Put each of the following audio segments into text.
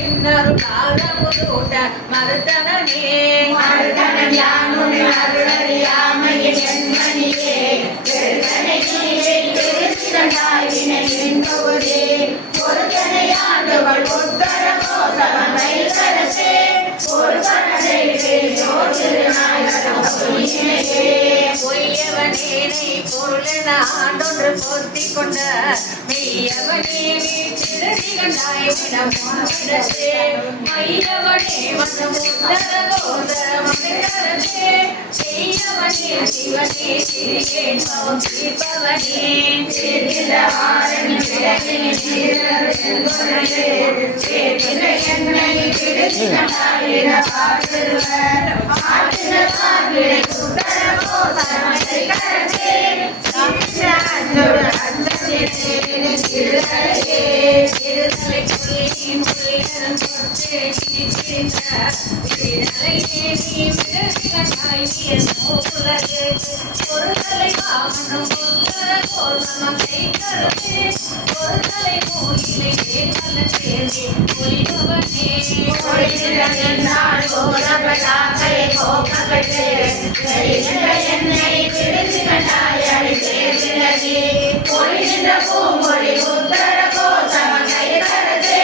அருளாரமுதூட்ட மறுத்தனே மறுத்தனன் யானுனை அருளறியாமையின் என்மணியே பெருத்தனை திருச்சிரண்டாய் வினை என்பவரே பொருத்தனை ஆண்டுகள் உத்தர கோசவனை கரசே ஒரு கணதை பொய்யவனேனை பொருளென ஆண்டொன்று போர்த்தி கொண்ட மெய்யவனே வீட்டில் கண்டாய் விடமோடே மையவனே வந்து முத்தர கோத மகரசே செய்யவனே சிவனே சிறியேன் பவனே சிறிதவாரன் விடகினி சிறந்தொனே சேதின என்னை பிடித்து கண்டாய் விடவாடுவர் ஆற்றினார் விடை சுத்தர கோசமனை கரசே சாமிராஜோட அந்தமே திருதலையே திருதலை புள்ளியின் புள்ளியரும் பொறுத்தே கிழித்த விடுதலையே நீ விடுதி கண்டாய் நீர் நோக்குலகே ஒரு தலை வாமனும் புத்தர கோசமம் கை கருத்தே ஒரு தலை மூயிலை கேட்கல சேர்ந்தே ஒளிபவனே ஒளிநிறந்தாள் கோலபலாகை கோபப்பட்டு என்னை பிடித்து கண்டாய் அடித்தே ஒளிநின்ற பூங்கொடி உத்தர கோசமங்கை கரசே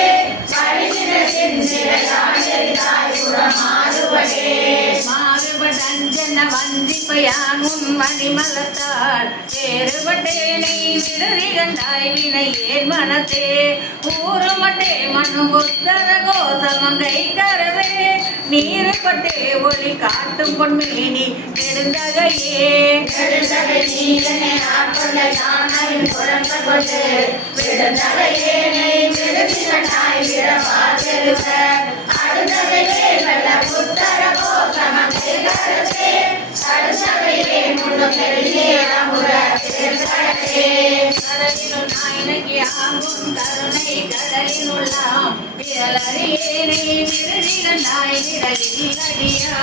கழிநின்ற சிந்திரையாய் புறமாறுபடே மாறுபடஞ்சன வந்திப்பயானும் மணிமலத்தாள் வேறுபட்டேனை விடுதி கண்டாய் வினை ஏன் மனத்தே ஊறுமட்டே மனு உத்தர கோசமங்கை கரவே நீருப்பட்டே ஒளி காட்டும் பொன்மேனி நெடுந்தகையே நெடுந்தகை நீயனை ஆட்கொள்ள யானையும் புறம்ப கொண்டு விடுந்தகையேனை விடுதி கண்டாய் விடவாதெருவ அடுந்தகையே வெள்ள புத்தர கோசமங்கை கரசே அடுந்தகையே முன்னு பெரியே அமுர திருக்கடலே கடலினுள் நாயனகி ஆகும் கருணை கடலினுள்ளாம் விரலறியேனை விடுதி கண்டாய் விடலில் அடியா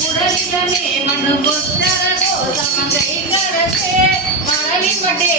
உடலிடமே மனு புத்தர கோசமங்கை கரசே மணவி மட்டே